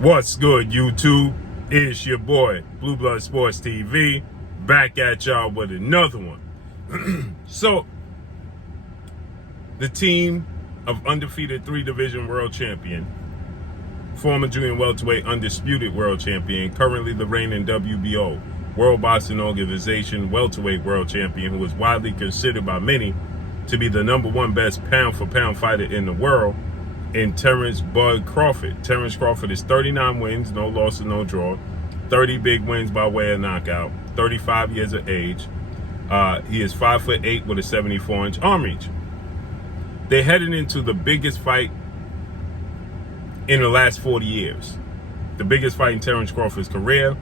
What's good, YouTube? It's your boy, Blue Blood Sports TV, back at y'all with another one. So, the team of undefeated 3-division world champion, former junior welterweight undisputed world champion, currently the reigning WBO, World Boxing Organization welterweight world champion, who is widely considered by many to be the #1 best pound-for-pound fighter in the world, in Terence Bud Crawford. Terence Crawford is 39 wins, no losses, no draw, 30 big wins by way of knockout, 35 years of age. He is 5'8" with a 74-inch arm reach. They're heading into the biggest fight in the last 40 years. The biggest fight in Terence Crawford's career,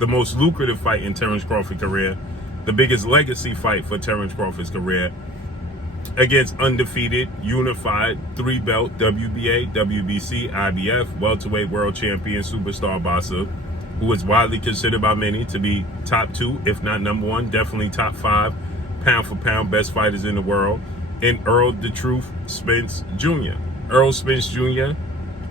the most lucrative fight in Terence Crawford's career, the biggest legacy fight for Terence Crawford's career, against undefeated, unified, 3-belt WBA, WBC, IBF, welterweight world champion, superstar boxer, who is widely considered by many to be top 2, if not #1, definitely top 5 pound-for-pound best fighters in the world, in Earl "The Truth" Spence Jr. Earl Spence Jr.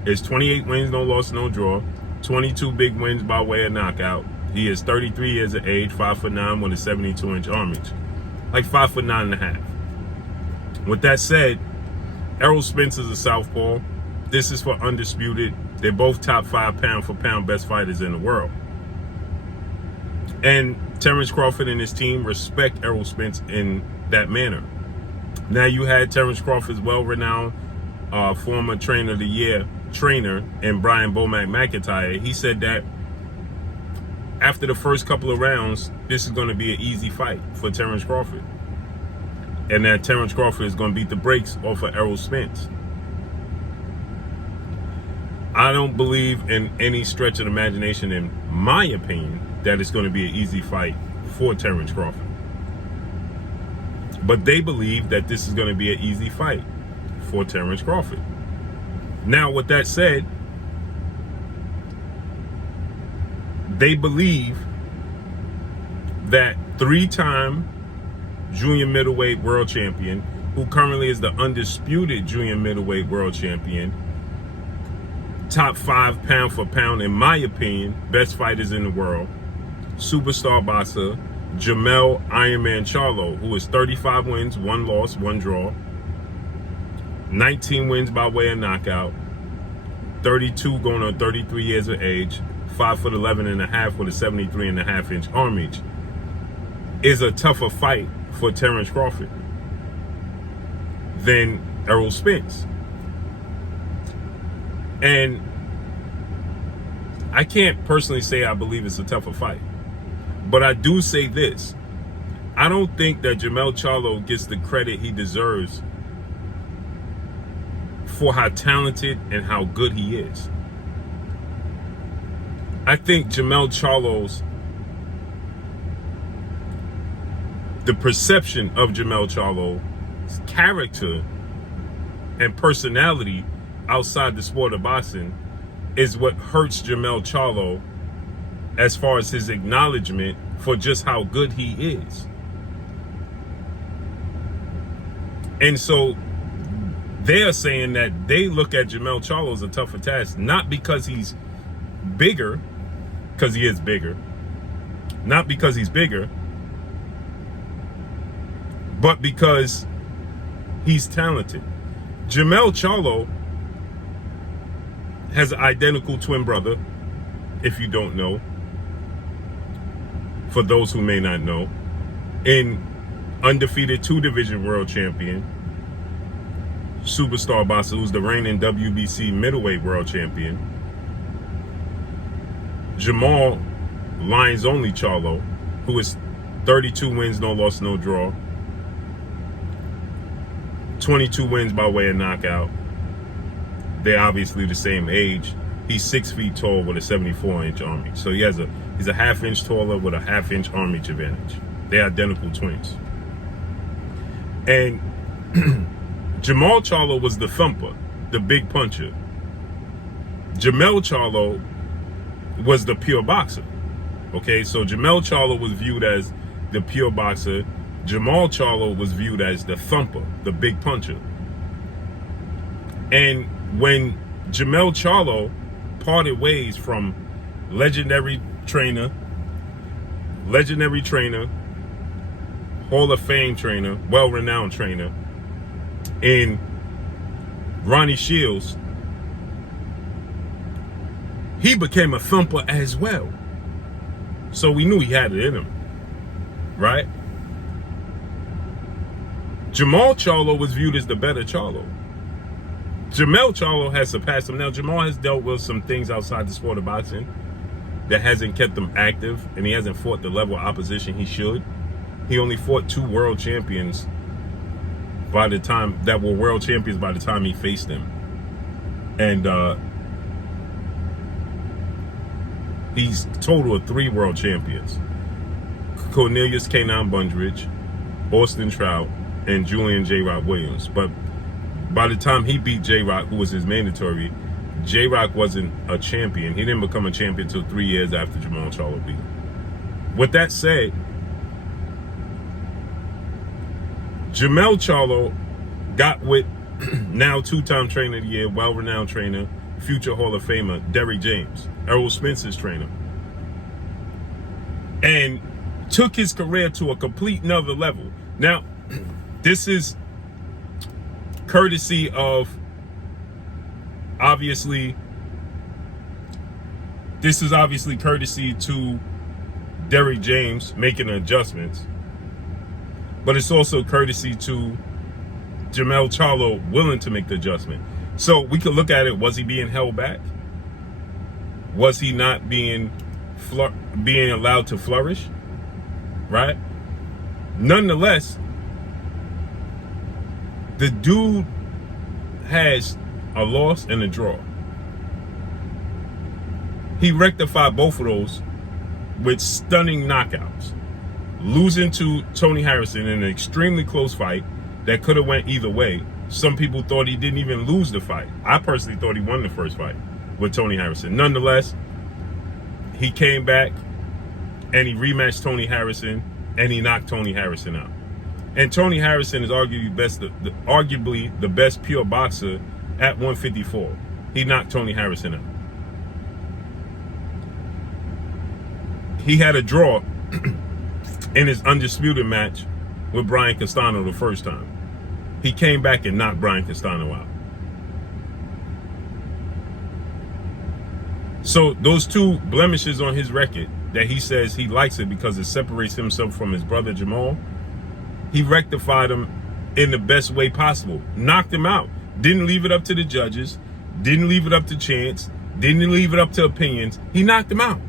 is 28 wins, no loss, no draw, 22 big wins by way of knockout. He is 33 years of age, 5'9" with a 72-inch arm reach, like 5'9.5". With that said, Errol Spence is a southpaw. This is for undisputed. They're both top 5 pound-for-pound best fighters in the world. And Terence Crawford and his team respect Errol Spence in that manner. Now, you had Terence Crawford's well-renowned former trainer of the year trainer in Brian Bomac McIntyre. He said that after the first couple of rounds, this is going to be an easy fight for Terence Crawford, and that Terence Crawford is going to beat the brakes off of Errol Spence. I don't believe in any stretch of the imagination, in my opinion, that it's going to be an easy fight for Terence Crawford. But they believe that this is going to be an easy fight for Terence Crawford. Now, with that said, they believe that 3-time junior middleweight world champion, who currently is the undisputed junior middleweight world champion, top 5 pound for pound, in my opinion, best fighters in the world, superstar boxer Jermell Ironman Charlo, who is 35 wins, 1 loss, 1 draw, 19 wins by way of knockout, 32 going on 33 years of age, 5'11.5" with a 73.5-inch arm reach, is a tougher fight for Terence Crawford than Errol Spence. And I can't personally say I believe it's a tougher fight, but I do say this: I don't think that Jermell Charlo gets the credit he deserves for how talented and how good he is. I think Jermell Charlo's, the perception of Jermell Charlo's character and personality outside the sport of boxing is what hurts Jermell Charlo as far as his acknowledgement for just how good he is. And so they are saying that they look at Jermell Charlo as a tougher task, not because he's bigger, because he is bigger, not because he's bigger, but because he's talented. Jermell Charlo has an identical twin brother, if you don't know, for those who may not know, in undefeated 2-division world champion, superstar boxer, who's the reigning WBC middleweight world champion, Jermell Lions Only Charlo, who is 32 wins, no loss, no draw, 22 wins by way of knockout. They're obviously the same age. He's 6 feet tall with a 74-inch arm reach. So he's a half-inch taller with a half-inch arm reach advantage. They're identical twins. And Jermell Charlo was the thumper, the big puncher. Jermell Charlo was the pure boxer. Okay, so Jermell Charlo was viewed as the pure boxer. Jermell Charlo was viewed as the thumper, the big puncher. And when Jermell Charlo parted ways from legendary trainer, Hall of Fame trainer, well-renowned trainer, in Ronnie Shields. He became a thumper as well. So we knew he had it in him, right? Jermell Charlo was viewed as the better Charlo. Jermell Charlo has surpassed him. Now, Jermell has dealt with some things outside the sport of boxing that hasn't kept him active, and he hasn't fought the level of opposition he should. He only fought 2 world champions that were world champions by the time he faced them. And he's total of 3 world champions. Cornelius K9 Bundridge, Austin Trout, and Julian J-Rock Williams. But by the time he beat J-Rock, who was his mandatory, J-Rock wasn't a champion. He didn't become a champion until 3 years after Jermell Charlo beat him. With that said, Jermell Charlo got with now 2-time trainer of the year, well-renowned trainer, future Hall of Famer, Derrick James, Errol Spence's trainer, and took his career to a complete nother level. Now, this is courtesy of, obviously courtesy to Derrick James making adjustments, but it's also courtesy to Jermell Charlo willing to make the adjustment. So we could look at it, was he being held back? Was he not being allowed to flourish? Right? Nonetheless, the dude has a loss and a draw. He rectified both of those with stunning knockouts. Losing to Tony Harrison in an extremely close fight that could have went either way. Some people thought he didn't even lose the fight. I personally thought he won the first fight with Tony Harrison. Nonetheless, he came back and he rematched Tony Harrison and he knocked Tony Harrison out. And Tony Harrison is arguably the best pure boxer at 154. He knocked Tony Harrison out. He had a draw in his undisputed match with Brian Castano the first time. He came back and knocked Brian Castano out. So those 2 blemishes on his record that he says he likes it because it separates himself from his brother Jermell, he rectified them in the best way possible. Knocked him out. Didn't leave it up to the judges. Didn't leave it up to chance. Didn't leave it up to opinions. He knocked him out.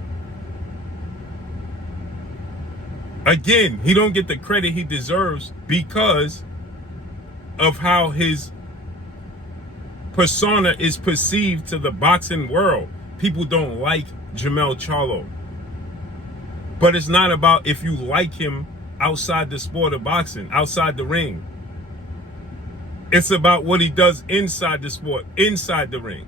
Again, he don't get the credit he deserves because of how his persona is perceived to the boxing world. People don't like Jermell Charlo. But it's not about if you like him outside the sport of boxing, outside the ring. It's about what he does inside the sport, inside the ring.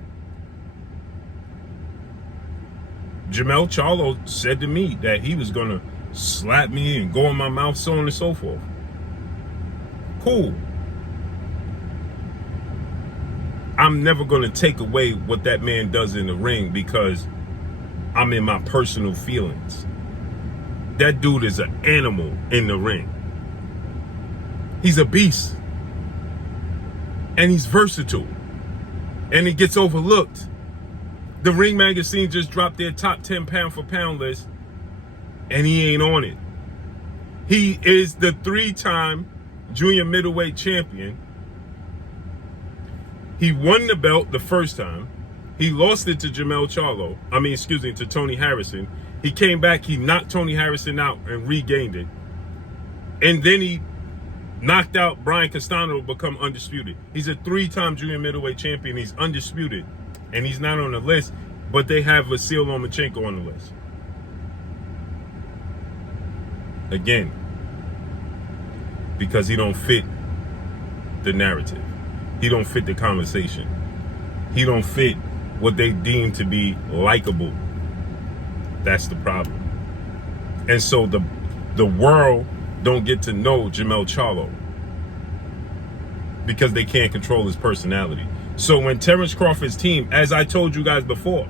Jermell Charlo said to me that he was going to slap me and go in my mouth, so on and so forth. Cool. I'm never going to take away what that man does in the ring because I'm in my personal feelings. That dude is an animal in the ring. He's a beast. And he's versatile. And he gets overlooked. The Ring Magazine just dropped their top 10 pound for pound list, and he ain't on it. He is the 3-time junior middleweight champion. He won the belt the first time. He lost it to to Tony Harrison. He came back, he knocked Tony Harrison out and regained it. And then he knocked out Brian Castano to become undisputed. He's a 3-time junior middleweight champion. He's undisputed. And he's not on the list, but they have Vasil Lomachenko on the list. Again, because he don't fit the narrative. He don't fit the conversation. He don't fit what they deem to be likable. That's the problem. And so the world don't get to know Jermell Charlo because they can't control his personality. So when Terence Crawford's team, as I told you guys before,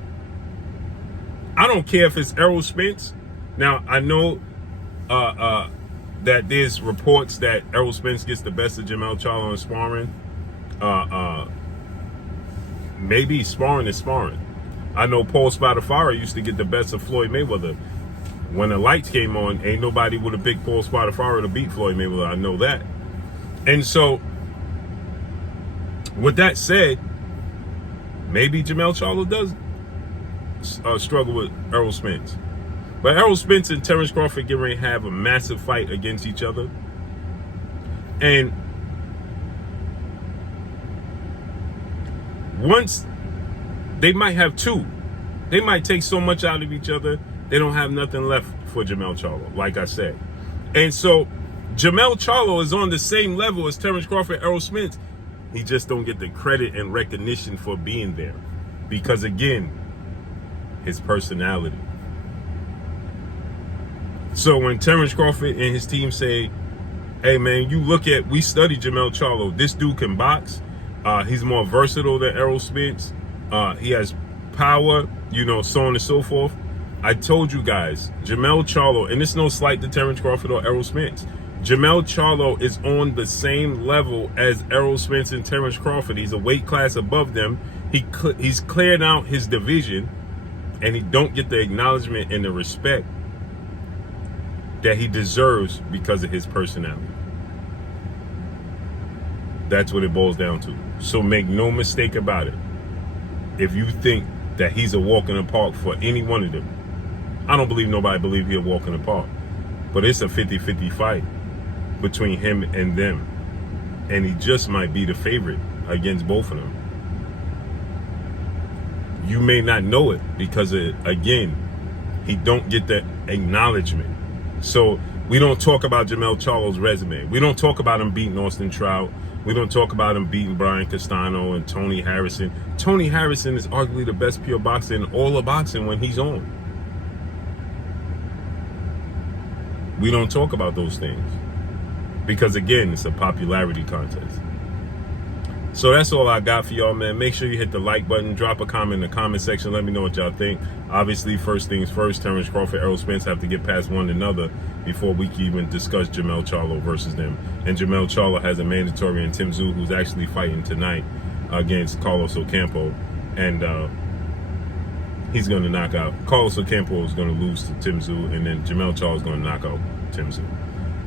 I don't care if it's Errol Spence. Now, I know that there's reports that Errol Spence gets the best of Jermell Charlo in sparring. Maybe sparring is sparring. I know Paul Spadafara used to get the best of Floyd Mayweather. When the lights came on, ain't nobody would have picked Paul Spadafara to beat Floyd Mayweather. I know that. And so, with that said, maybe Jermell Charlo does struggle with Errol Spence. But Errol Spence and Terence Crawford get ready to have a massive fight against each other. And once they might have two, they might take so much out of each other, they don't have nothing left for Jermell Charlo, like I said. And so Jermell Charlo is on the same level as Terence Crawford, Errol Spence. He just don't get the credit and recognition for being there. Because again, his personality. So when Terence Crawford and his team say, hey man, you look at, we studied Jermell Charlo. This dude can box. He's more versatile than Errol Spence. He has power, so on and so forth. I told you guys, Jermell Charlo, and it's no slight to Terence Crawford or Errol Spence. Jermell Charlo is on the same level as Errol Spence and Terence Crawford. He's a weight class above them. He's cleared out his division, and he don't get the acknowledgement and the respect that he deserves because of his personality. That's what it boils down to. So make no mistake about it. If you think that he's a walk in the park for any one of them, I don't believe nobody believes he'll walk in the park. But it's a 50-50 fight between him and them. And he just might be the favorite against both of them. You may not know it because, again, he don't get the acknowledgement. So we don't talk about Jermell Charlo's resume. We don't talk about him beating Austin Trout. We don't talk about him beating Brian Castano and Tony Harrison. Tony Harrison is arguably the best pure boxer in all of boxing when he's on. We don't talk about those things because, again, it's a popularity contest. So that's all I got for y'all, man. Make sure you hit the like button, drop a comment in the comment section. Let me know what y'all think. Obviously, first things first, Terence Crawford, Errol Spence have to get past one another before we can even discuss Jermell Charlo versus them. And Jermell Charlo has a mandatory in Tim Tszyu, who's actually fighting tonight against Carlos Ocampo. And he's going to knock out. Carlos Ocampo is going to lose to Tim Tszyu, and then Jermell Charlo is going to knock out Tim Tszyu.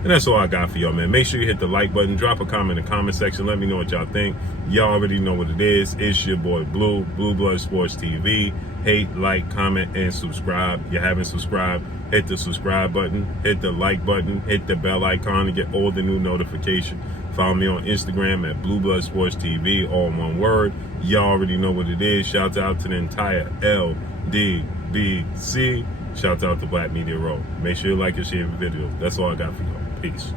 And that's all I got for y'all, man. Make sure you hit the like button. Drop a comment in the comment section. Let me know what y'all think. Y'all already know what it is. It's your boy Blue, Blue Blood Sports TV. Hate, like, comment, and subscribe. If you haven't subscribed, hit the subscribe button. Hit the like button. Hit the bell icon to get all the new notifications. Follow me on Instagram at Blue Blood Sports TV, all in one word. Y'all already know what it is. Shout out to the entire LDBC. Shout out to Black Media Row. Make sure you like and share the video. That's all I got for y'all. Peace.